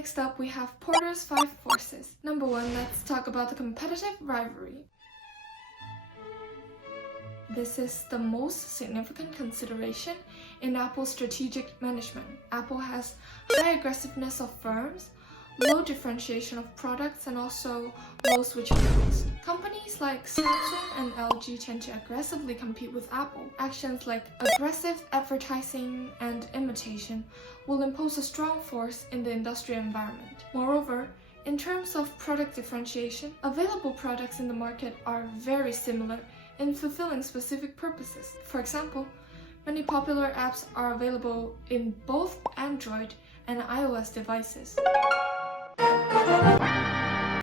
Next up, we have Porter's 5 forces. Number 1, let's talk about the competitive rivalry. This is the most significant consideration in Apple's strategic management. Apple has high aggressiveness of firms, low differentiation of products, and also low switching costs. Companies like Samsung and LG tend to aggressively compete with Apple. Actions like aggressive advertising and imitation will impose a strong force in the industry environment. Moreover, in terms of product differentiation, available products in the market are very similar in fulfilling specific purposes. For example, many popular apps are available in both Android and iOS devices.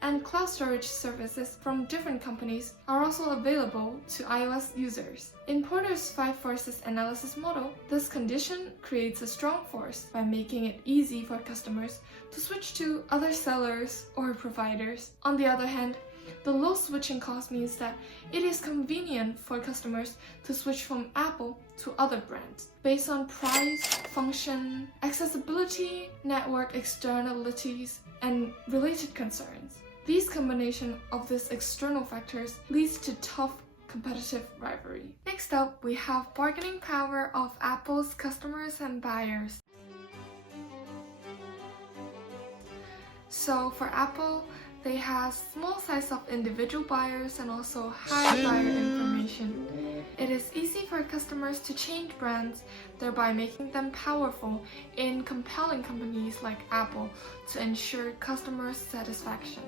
And cloud storage services from different companies are also available to iOS users. In Porter's 5 forces analysis model, this condition creates a strong force by making it easy for customers to switch to other sellers or providers. On the other hand, the low switching cost means that it is convenient for customers to switch from Apple to other brands based on price, function, accessibility, network externalities, and related concerns. These combination of these external factors leads to tough competitive rivalry. Next up, we have bargaining power of Apple's customers and buyers. So for Apple, they have small size of individual buyers and also high buyer information. It is easy for customers to change brands, thereby making them powerful in compelling companies like Apple to ensure customer satisfaction.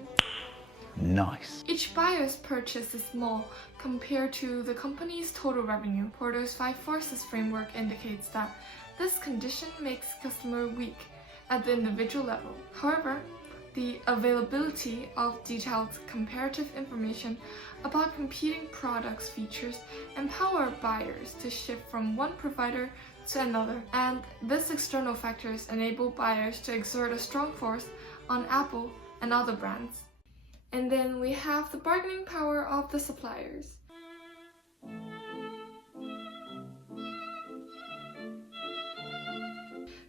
Nice. Each buyer's purchase is small compared to the company's total revenue. Porter's 5 forces framework indicates that this condition makes customer weak at the individual level. However, the availability of detailed comparative information about competing products' features empower buyers to shift from one provider to another, and these external factors enable buyers to exert a strong force on Apple and other brands. And then we have the bargaining power of the suppliers.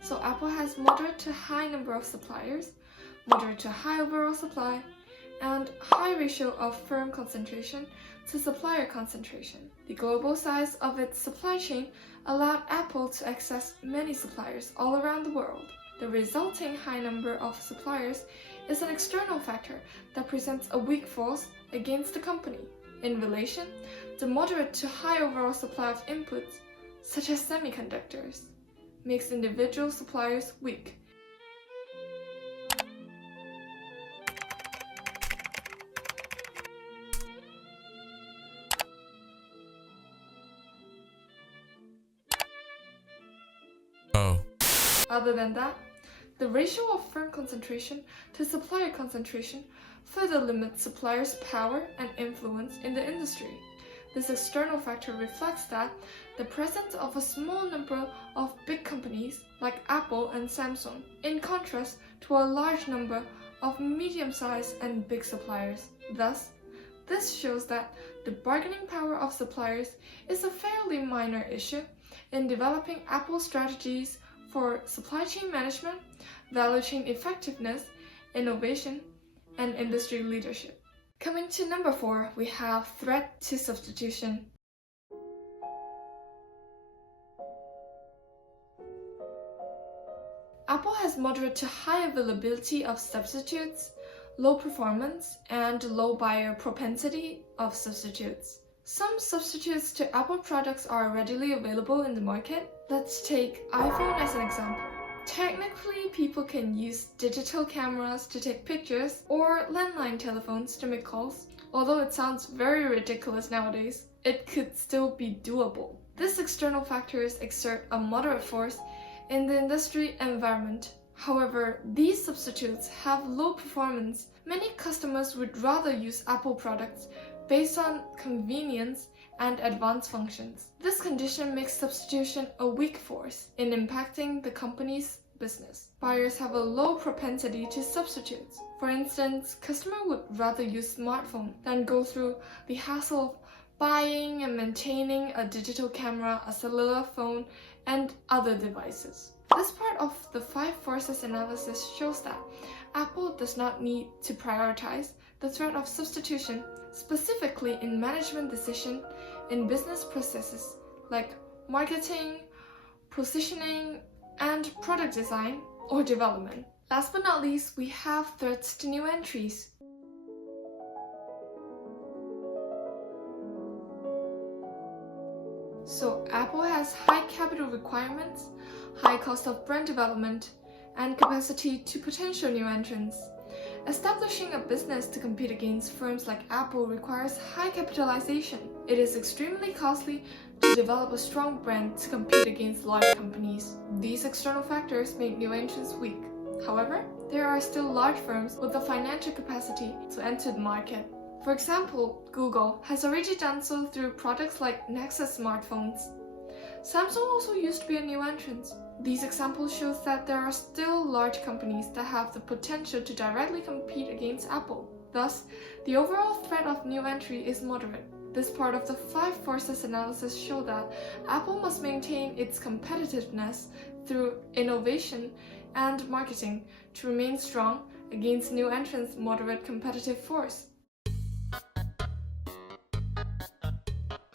So Apple has moderate to high number of suppliers, moderate to high overall supply, and high ratio of firm concentration to supplier concentration. The global size of its supply chain allowed Apple to access many suppliers all around the world. The resulting high number of suppliers is an external factor that presents a weak force against the company. In relation, the moderate to high overall supply of inputs, such as semiconductors, makes individual suppliers weak. Other than that, the ratio of firm concentration to supplier concentration further limits suppliers' power and influence in the industry. This external factor reflects that the presence of a small number of big companies like Apple and Samsung, in contrast to a large number of medium-sized and big suppliers. Thus, this shows that the bargaining power of suppliers is a fairly minor issue in developing Apple strategies for supply chain management, value chain effectiveness, innovation, and industry leadership. Coming to number 4, we have threat to substitution. Apple has moderate to high availability of substitutes, low performance, and low buyer propensity of substitutes. Some substitutes to Apple products are readily available in the market. Let's take iPhone as an example. Technically, people can use digital cameras to take pictures or landline telephones to make calls. Although it sounds very ridiculous nowadays, it could still be doable. These external factors exert a moderate force in the industry environment. However, these substitutes have low performance. Many customers would rather use Apple products based on convenience and advanced functions. This condition makes substitution a weak force in impacting the company's business. Buyers have a low propensity to substitutes. For instance, customers would rather use smartphone than go through the hassle of buying and maintaining a digital camera, a cellular phone, and other devices. This part of the 5 forces analysis shows that Apple does not need to prioritize the threat of substitution specifically in management decision in business processes like marketing, positioning, and product design or development. Last but not least, we have threats to new entries. So Apple has high capital requirements, high cost of brand development, and capacity to potential new entrants. Establishing a business to compete against firms like Apple requires high capitalization. It is extremely costly to develop a strong brand to compete against large companies. These external factors make new entrants weak. However, there are still large firms with the financial capacity to enter the market. For example, Google has already done so through products like Nexus smartphones. Samsung also used to be a new entrant. These examples show that there are still large companies that have the potential to directly compete against Apple. Thus, the overall threat of new entry is moderate. This part of the 5 forces analysis shows that Apple must maintain its competitiveness through innovation and marketing to remain strong against new entrants' moderate competitive force.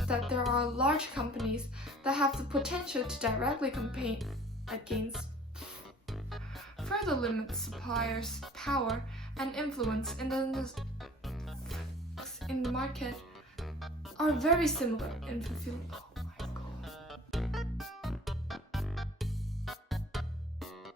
That there are large companies that have the potential to directly compete against, further limit suppliers' power and influence in the market are very similar in fulfilling.